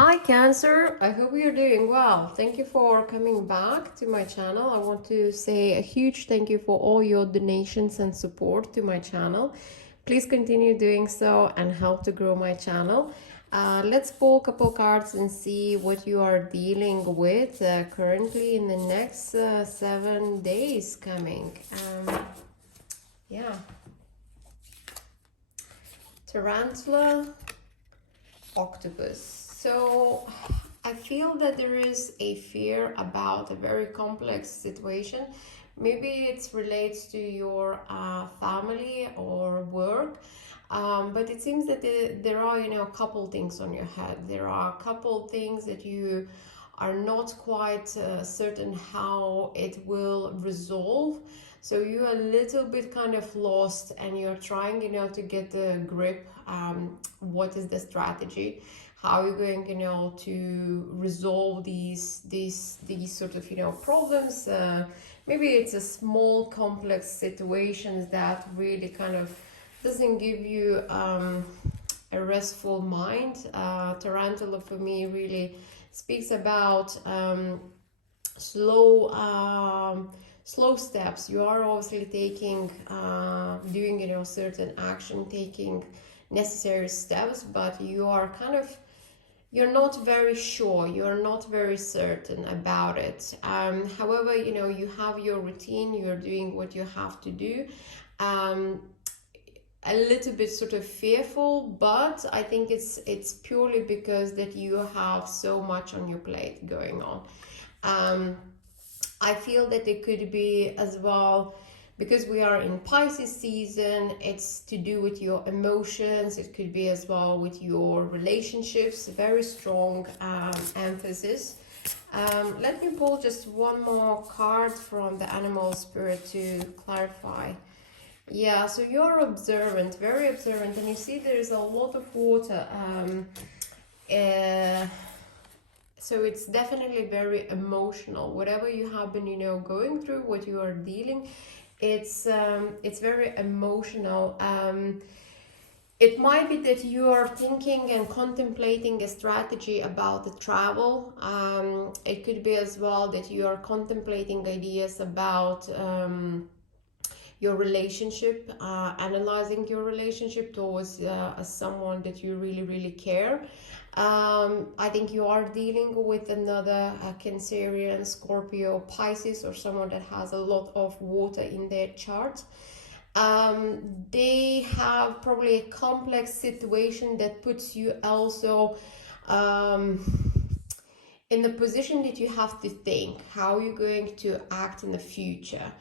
Hi Cancer, I hope you're doing well. Thank you for coming back to my channel. I want to say a huge thank you for all your donations and support to my channel. Please continue doing so and help to grow my channel. Let's pull a couple cards and see what you are dealing with currently in the next 7 days coming. Yeah, Tarantula, Octopus. So I feel that there is a fear about a very complex situation. Maybe it relates to your family or work, but it seems that there are, a couple things on your head. There are a couple things that you are not quite certain how it will resolve. So you're a little bit kind of lost and you're trying, to get the grip. What is the strategy? How are you going, to resolve these sort of, problems? Maybe it's a small, complex situations that really kind of doesn't give you a restful mind. Tarantula for me really speaks about slow slow steps. You are obviously taking doing certain action, taking necessary steps, but you are kind of, you're not very sure, you're not very certain about it. However, you have your routine, you're doing what you have to do. A little bit sort of fearful, but I think it's purely because that you have so much on your plate going on. I feel that it could be as well, because we are in Pisces season, it's to do with your emotions. It could be as well with your relationships, very strong emphasis. Let me pull just one more card from the animal spirit to clarify. Yeah, so you're observant, very observant, and you see there's a lot of water. Uh, so it's definitely very emotional. Whatever you have been, going through, what you are dealing, it's very emotional. It might be that you are thinking and contemplating a strategy about the travel. It could be as well that you are contemplating ideas about your relationship, analyzing your relationship towards someone that you really, really care. I think you are dealing with another Cancerian, Scorpio, Pisces, or someone that has a lot of water in their chart. They have probably a complex situation that puts you also in the position that you have to think how you're going to act in the future.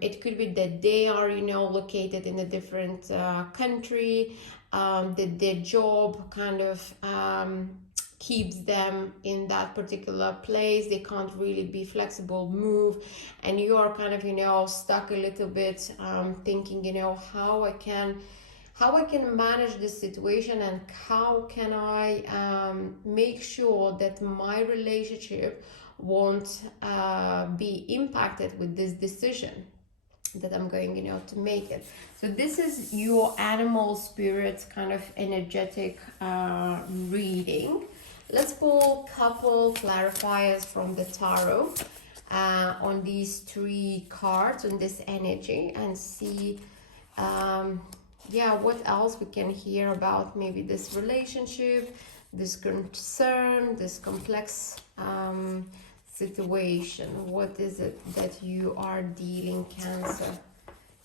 It could be that they are, located in a different country, that their job kind of keeps them in that particular place. They can't really be flexible, move, and you are kind of, stuck a little bit, thinking, how I can manage this situation and how can I make sure that my relationship won't be impacted with this decision that I'm going, to make it. So this is your animal spirit kind of energetic reading. Let's pull a couple clarifiers from the tarot on these 3 cards, on this energy, and see yeah, what else we can hear about maybe this relationship, this concern, this complex situation. What is it that you are dealing, Cancer?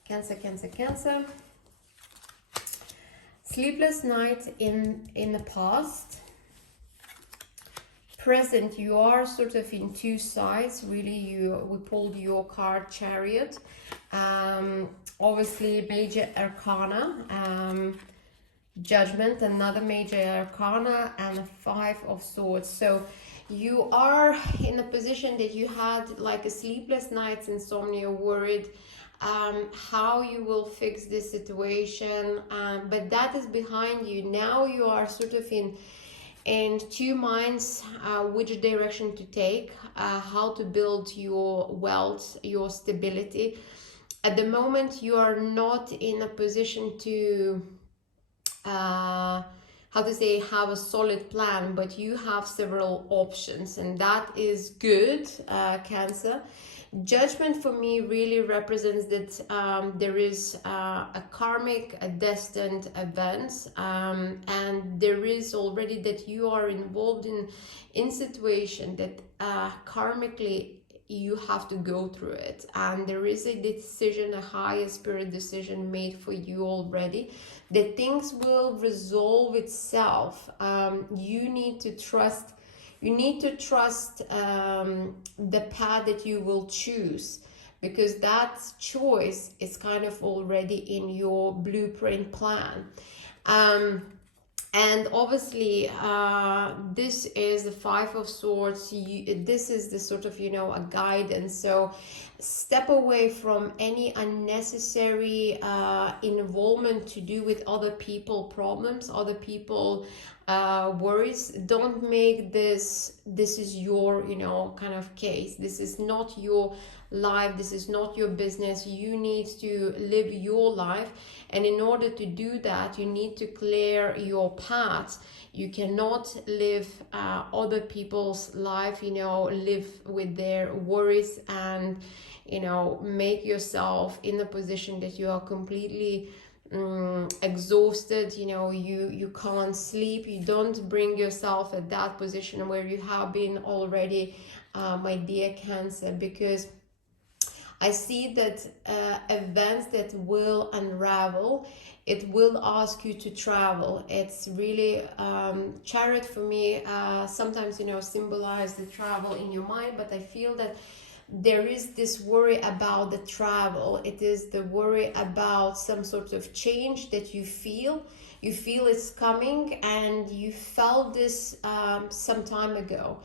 Cancer, Cancer, Cancer. Sleepless night in the past. Present, you are sort of in 2 sides. Really, we pulled your card Chariot. Obviously, major arcana, Judgment, another major arcana, and a 5 of Swords. So you are in a position that you had like a sleepless nights, insomnia, worried how you will fix this situation, but that is behind you. Now you are sort of in 2 minds, which direction to take, how to build your wealth, your stability. At the moment, you are not in a position to how to say, have a solid plan, but you have several options, and that is good, Cancer. Judgment for me really represents that there is a karmic, a destined event, and there is already that you are involved in situation that karmically you have to go through it, and there is a decision, a higher spirit decision made for you already, that things will resolve itself. You need to trust, the path that you will choose, because that choice is kind of already in your blueprint plan. And obviously, this is the Five of Swords. This is the sort of, a guidance. So step away from any unnecessary involvement to do with other people problems, other people worries. Don't make this is your, kind of case. This is not your life, this is not your business. You need to live your life, and in order to do that, you need to clear your path. You cannot live other people's life, live with their worries, and make yourself in a position that you are completely exhausted. You can't sleep. You don't bring yourself at that position where you have been already, my dear Cancer, because I see that events that will unravel, it will ask you to travel. It's really, Chariot for me, sometimes, symbolize the travel in your mind, but I feel that there is this worry about the travel. It is the worry about some sort of change that you feel it's coming, and you felt this some time ago.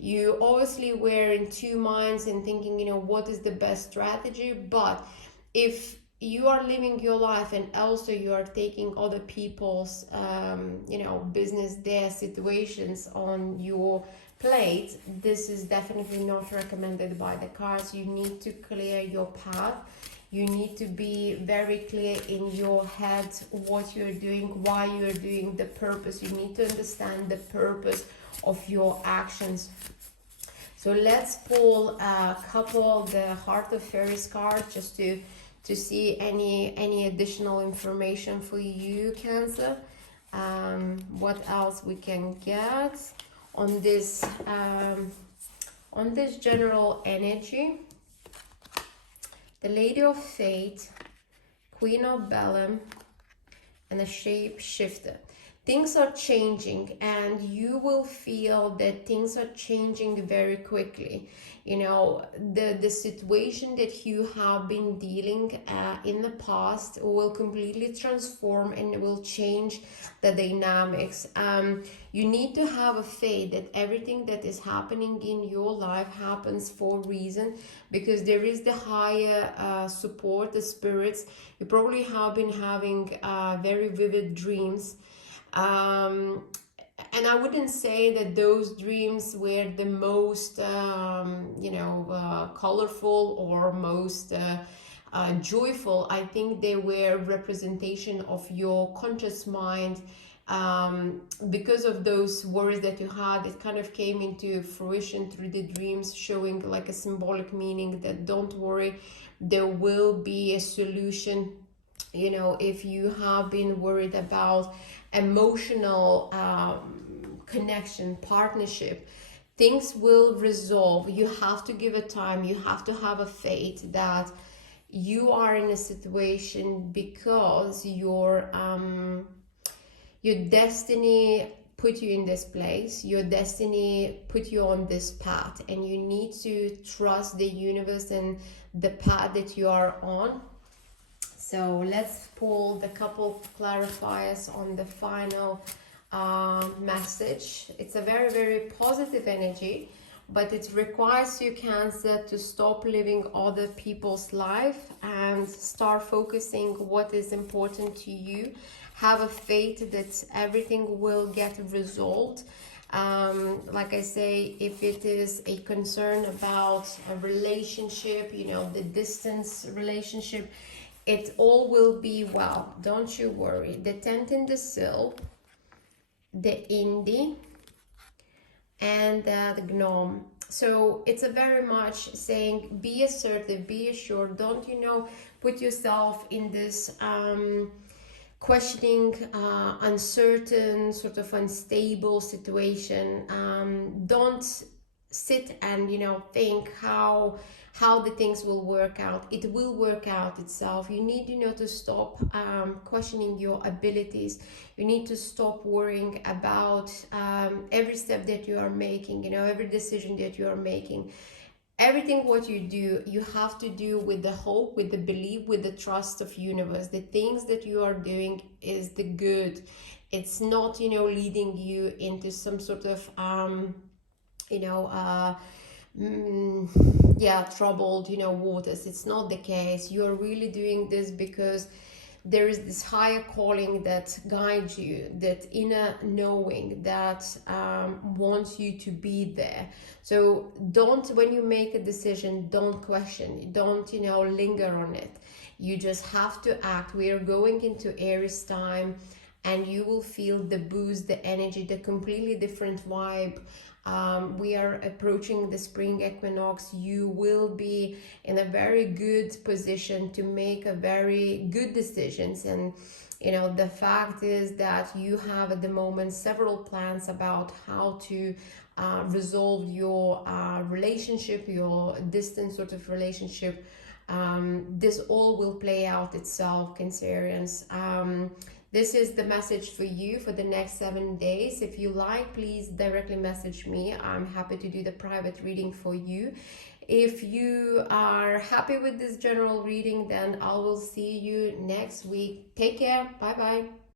You obviously were in two minds and thinking, what is the best strategy. But if you are living your life and also you are taking other people's business, their situations on your plate, this is definitely not recommended by the cards. You need to clear your path. You need to be very clear in your head what you're doing, why you're doing, the purpose. You need to understand the purpose of your actions. So let's pull a couple of the Heart of Fairies cards just to see any additional information for you, Cancer. What else we can get on this general energy? The Lady of Fate, Queen of Bellum, and a Shapeshifter. Things are changing, and you will feel that things are changing very quickly. The situation that you have been dealing in the past will completely transform and will change the dynamics. You need to have a faith that everything that is happening in your life happens for a reason, because there is the higher support, the spirits. You probably have been having very vivid dreams. And I wouldn't say that those dreams were the most, colorful or most joyful. I think they were representation of your conscious mind. Because of those worries that you had, it kind of came into fruition through the dreams, showing like a symbolic meaning that don't worry, there will be a solution. If you have been worried about emotional connection, partnership, things will resolve. You have to give it time. You have to have a faith that you are in a situation because your destiny put you in this place. Your destiny put you on this path, and you need to trust the universe and the path that you are on. So let's pull the couple clarifiers on the final message. It's a very, very positive energy, but it requires you, Cancer, to stop living other people's life and start focusing what is important to you. Have a faith that everything will get resolved. Like I say, if it is a concern about a relationship, the distance relationship, it all will be well. Don't you worry. The 10th in the Sill, the Indie, and the Gnome. So it's a very much saying, be assertive, be assured, don't, put yourself in this questioning, uncertain, sort of unstable situation. Don't sit and think how the things will work out. It will work out itself. You need to stop questioning your abilities. You need to stop worrying about every step that you are making, every decision that you are making. Everything what you do, you have to do with the hope, with the belief, with the trust of universe. The things that you are doing is the good. It's not leading you into some sort of you know uh troubled waters. It's not the case. You're really doing this because there is this higher calling that guides you, that inner knowing that wants you to be there. So don't, when you make a decision, don't question, don't linger on it. You just have to act. We are going into Aries time, and you will feel the boost, the energy, the completely different vibe. We are approaching the spring equinox. You will be in a very good position to make a very good decisions. And the fact is that you have at the moment several plans about how to resolve your relationship, your distant sort of relationship. This all will play out itself, Cancerians. This is the message for you for the next 7 days. If you like, please directly message me. I'm happy to do the private reading for you. If you are happy with this general reading, then I will see you next week. Take care. Bye bye.